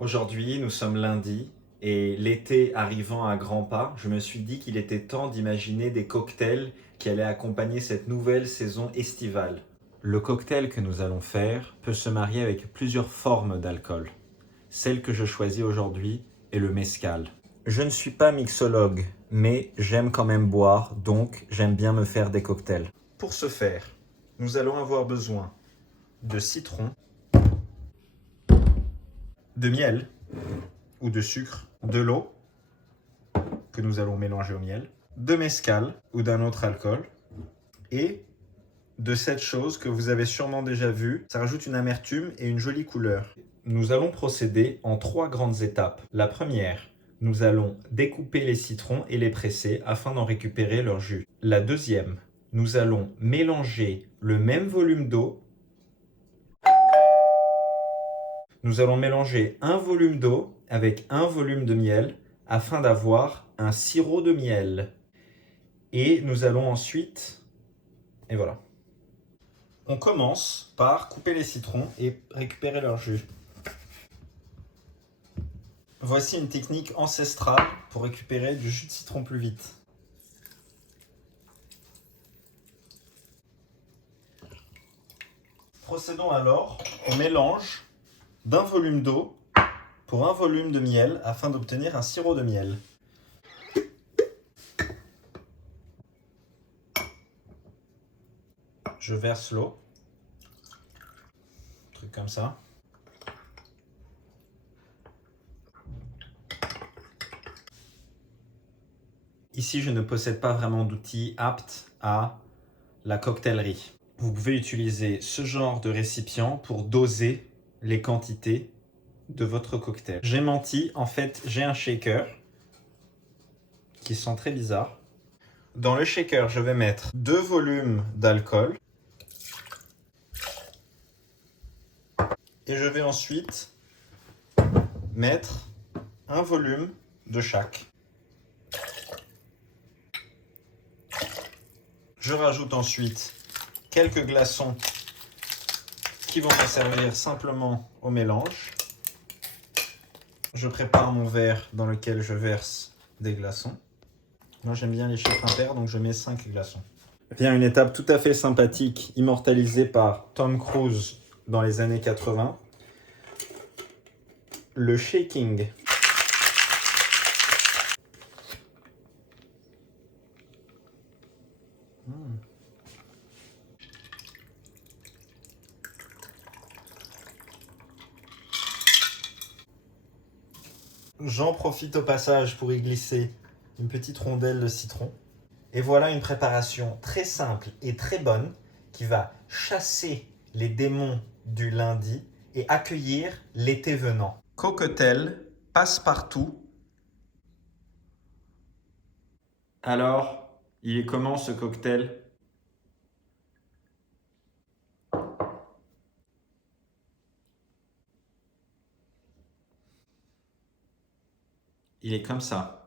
Aujourd'hui, nous sommes lundi et l'été arrivant à grands pas, je me suis dit qu'il était temps d'imaginer des cocktails qui allaient accompagner cette nouvelle saison estivale. Le cocktail que nous allons faire peut se marier avec plusieurs formes d'alcool. Celle que je choisis aujourd'hui est le mezcal. Je ne suis pas mixologue, mais j'aime quand même boire, donc j'aime bien me faire des cocktails. Pour ce faire, nous allons avoir besoin de citron, de miel ou de sucre, de l'eau que nous allons mélanger au miel, de mezcal ou d'un autre alcool et de cette chose que vous avez sûrement déjà vue. Ça rajoute une amertume et une jolie couleur. Nous allons procéder en 3 grandes étapes. La première, nous allons découper les citrons et les presser afin d'en récupérer leur jus. La deuxième, nous allons mélanger le même volume d'eau. Nous allons mélanger un volume d'eau avec un volume de miel afin d'avoir un sirop de miel. Et nous allons ensuite... Et voilà. On commence par couper les citrons et récupérer leur jus. Voici une technique ancestrale pour récupérer du jus de citron plus vite. Procédons alors au mélange d'un volume d'eau pour un volume de miel afin d'obtenir un sirop de miel. Je verse l'eau, un truc comme ça. Ici, je ne possède pas vraiment d'outils aptes à la cocktailerie. Vous pouvez utiliser ce genre de récipient pour doser les quantités de votre cocktail. J'ai menti, en fait, j'ai un shaker qui sent très bizarre. Dans le shaker, je vais mettre 2 volumes d'alcool et je vais ensuite mettre un volume de chaque. Je rajoute ensuite quelques glaçons qui vont me servir simplement au mélange. Je prépare mon verre dans lequel je verse des glaçons. Moi j'aime bien les chiffres impairs, donc je mets 5 glaçons. Vient une étape tout à fait sympathique, immortalisée par Tom Cruise dans les années 80. Le shaking. J'en profite au passage pour y glisser une petite rondelle de citron. Et voilà une préparation très simple et très bonne qui va chasser les démons du lundi et accueillir l'été venant. Cocktail, passe-partout. Alors, il est comment ce cocktail ? Il est comme ça.